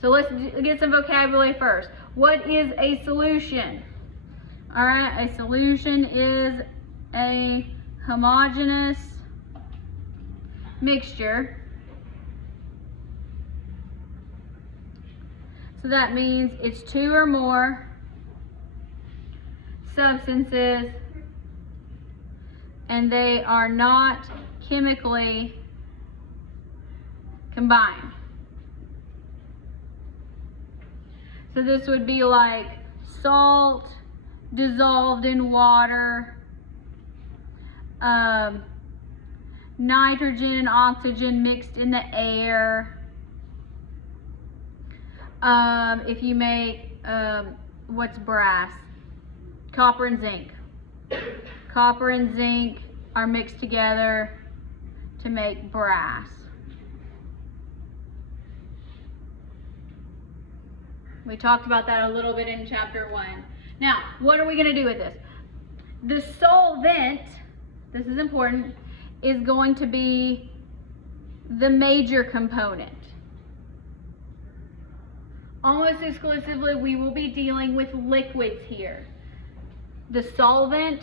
So let's get some vocabulary first. What is a solution? All right, a solution is a homogeneous mixture. So that means it's two or more substances and they are not chemically combined. So this would be like salt dissolved in water, nitrogen and oxygen mixed in the air. If you make, what's brass? Copper and zinc. Copper and zinc are mixed together to make brass. We talked about that a little bit in chapter 1. Now, what are we going to do with this? The solvent, this is important, is going to be the major component. Almost exclusively, we will be dealing with liquids here. The solvent,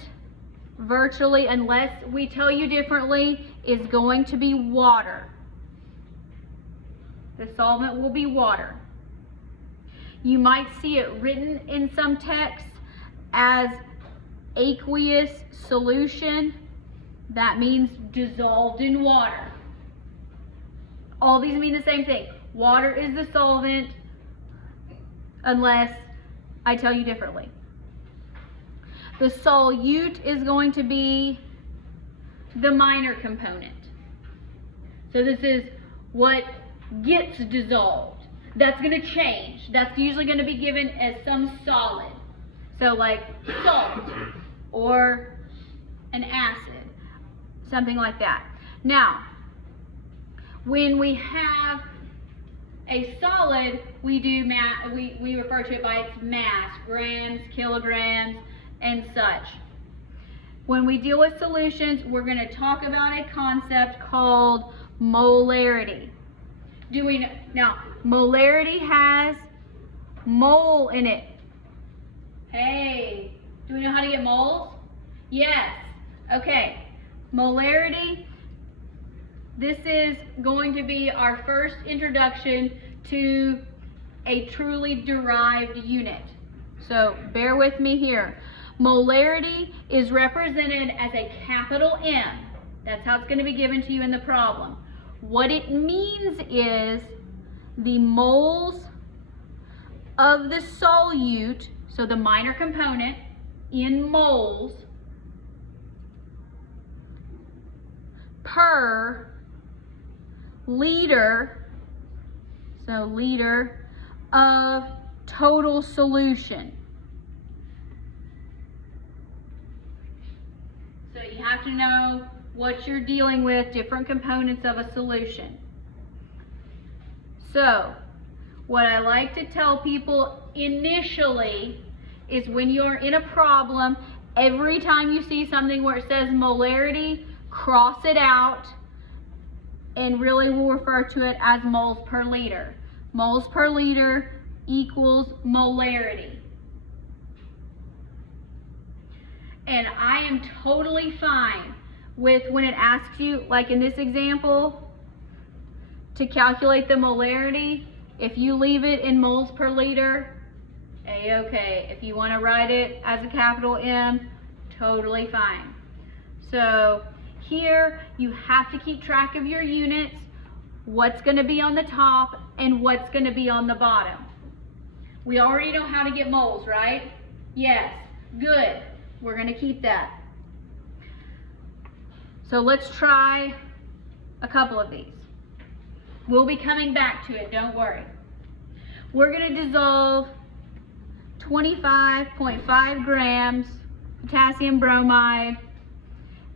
virtually, unless we tell you differently, is going to be water. The solvent will be water. You might see it written in some texts as aqueous solution. That means dissolved in water. All these mean the same thing. Water is the solvent, unless I tell you differently. The solute is going to be the minor component. So this is what gets dissolved. That's going to change. That's usually going to be given as some solid. So like salt or an acid, something like that. Now, when we have a solid, we refer to it by its mass, grams, kilograms, and such. When we deal with solutions, we're going to talk about a concept called molarity. Now, molarity has mole in it. Hey, do we know how to get moles? Yes. Okay. Molarity, this is going to be our first introduction to a truly derived unit. So bear with me here. Molarity is represented as a capital M. That's how it's going to be given to you in the problem. What it means is the moles of the solute, so the minor component, in moles per liter, so liter of total solution. So you have to know what you're dealing with, different components of a solution. So, what I like to tell people initially is when you're in a problem, every time you see something where it says molarity, cross it out and really we'll refer to it as moles per liter. Moles per liter equals molarity. And I am totally fine with when it asks you, like in this example, to calculate the molarity. If you leave it in moles per liter, A-okay. If you want to write it as a capital M, totally fine. So here you have to keep track of your units, what's going to be on the top and what's going to be on the bottom. We already know how to get moles, right? Yes, good. We're going to keep that. So let's try a couple of these. We'll be coming back to it, don't worry. We're going to dissolve 25.5 grams potassium bromide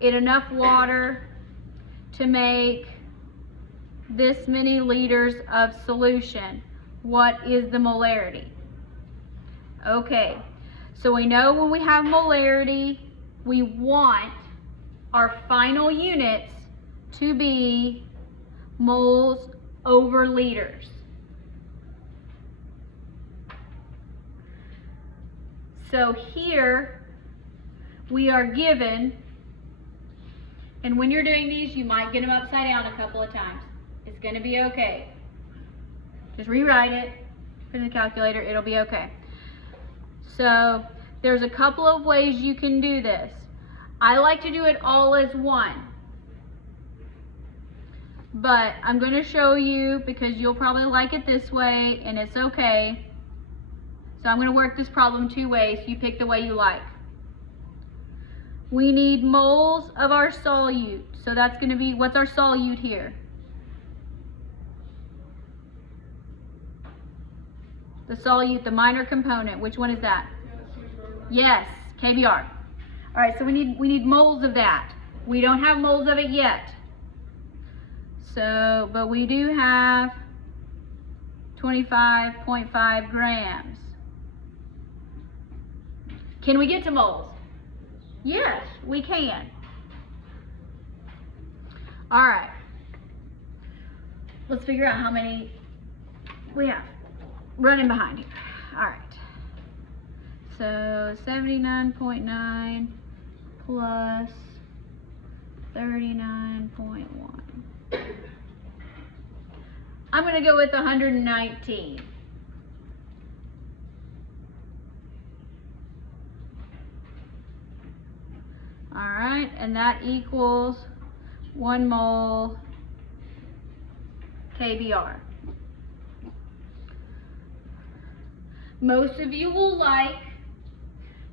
in enough water to make this many liters of solution. What is the molarity? Okay, so we know when we have molarity, we want our final units to be moles over liters. So here we are given, and when you're doing these, you might get them upside down a couple of times. It's going to be okay. Just rewrite it, put it in the calculator, it'll be okay. So there's a couple of ways you can do this. I like to do it all as one. But I'm going to show you because you'll probably like it this way, and it's okay. So I'm going to work this problem two ways. You pick the way you like. We need moles of our solute. So that's going to be, what's our solute here? The solute, the minor component. Which one is that? Yes, KBr. All right, so we need moles of that. We don't have moles of it yet. So, but we do have 25.5 grams. Can we get to moles? Yes, we can. All right. Let's figure out how many we have. Running behind here. All right. So 79.9 plus 39.1. I'm going to go with 119. All right, and that equals 1 mole KBr. Most of you will like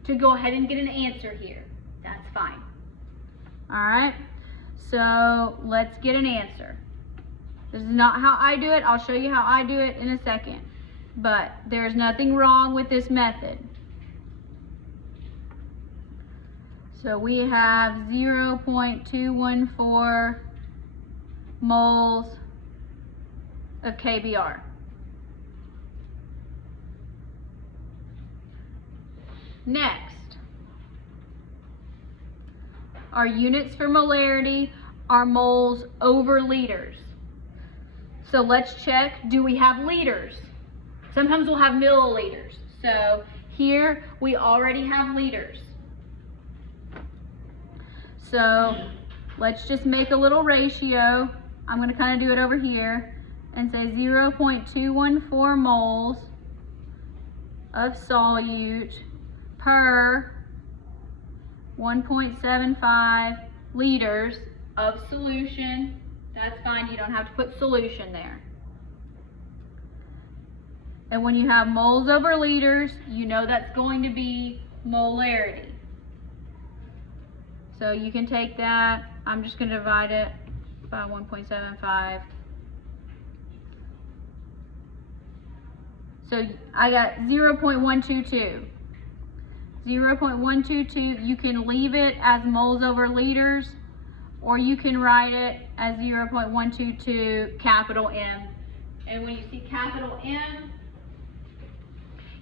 to go ahead and get an answer here. That's fine. All right, so let's get an answer. This is not how I do it. I'll show you how I do it in a second. But there's nothing wrong with this method. So we have 0.214 moles of KBr. Next, our units for molarity are moles over liters. So let's check, do we have liters? Sometimes we'll have milliliters. So here we already have liters. So let's just make a little ratio. I'm going to kind of do it over here and say 0.214 moles of solute per 1.75 liters of solution. That's fine, you don't have to put solution there. And when you have moles over liters, you know that's going to be molarity. So you can take that, I'm just going to divide it by 1.75. So I got 0.122. 0.122, you can leave it as moles over liters, or you can write it as 0.122 capital M. And when you see capital M,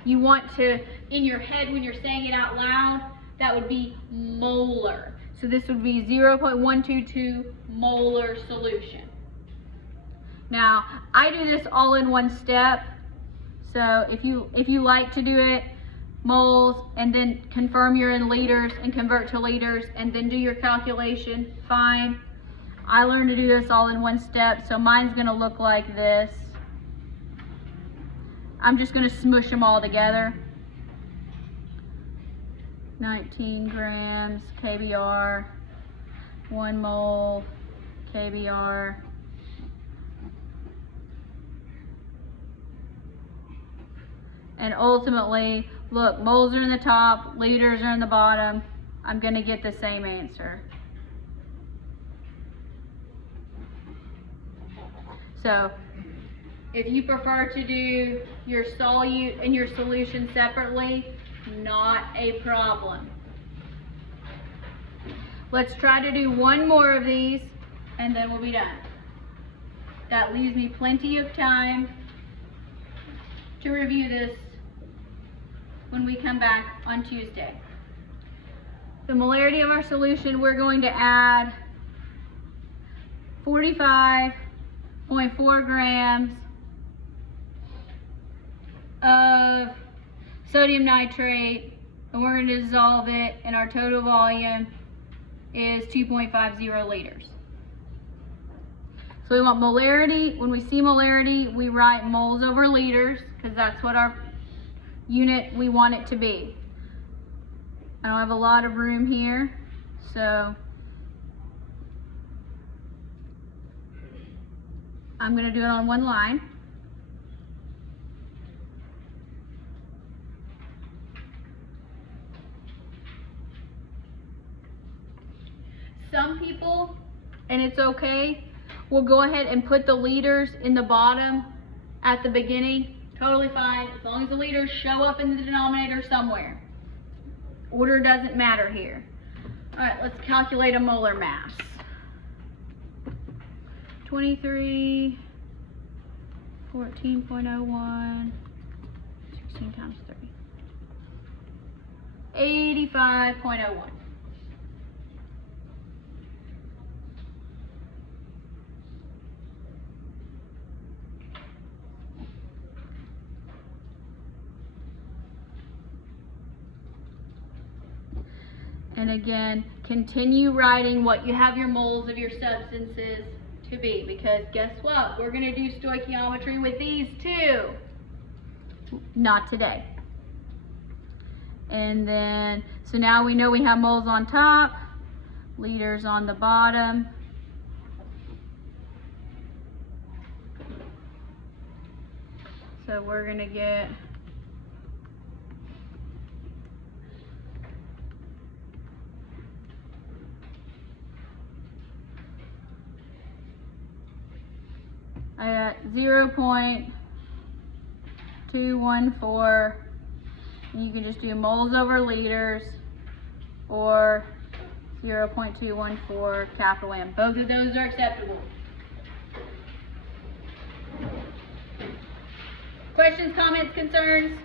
you want to, in your head when you're saying it out loud, that would be molar. So this would be 0.122 molar solution. Now, I do this all in one step. So if you like to do it moles and then confirm you're in liters and convert to liters and then do your calculation, fine. I learned to do this all in one step, so mine's gonna look like this. I'm just gonna smush them all together. 19 grams KBr, 1 mole KBr. And ultimately, look, moles are in the top, liters are in the bottom. I'm going to get the same answer. So, if you prefer to do your solute and your solution separately, not a problem. Let's try to do one more of these, and then we'll be done. That leaves me plenty of time to review this when we come back on Tuesday. The molarity of our solution, we're going to add 45.4 grams of sodium nitrate and we're going to dissolve it, and our total volume is 2.50 liters. So we want molarity. When we see molarity, we write moles over liters, because that's what our unit we want it to be. I don't have a lot of room here, so I'm going to do it on one line. Some people, and it's okay, will go ahead and put the liters in the bottom at the beginning. Totally fine, as long as the liters show up in the denominator somewhere. Order doesn't matter here. All right, let's calculate a molar mass. 23, 14.01, 16 times 3. 85.01. And again, continue writing what you have your moles of your substances to be, because guess what? We're going to do stoichiometry with these too. Not today. And then, so now we know we have moles on top, liters on the bottom. So we're going to get I got 0.214. You can just do moles over liters or 0.214 capital M. Both of those are acceptable. Questions, comments, concerns?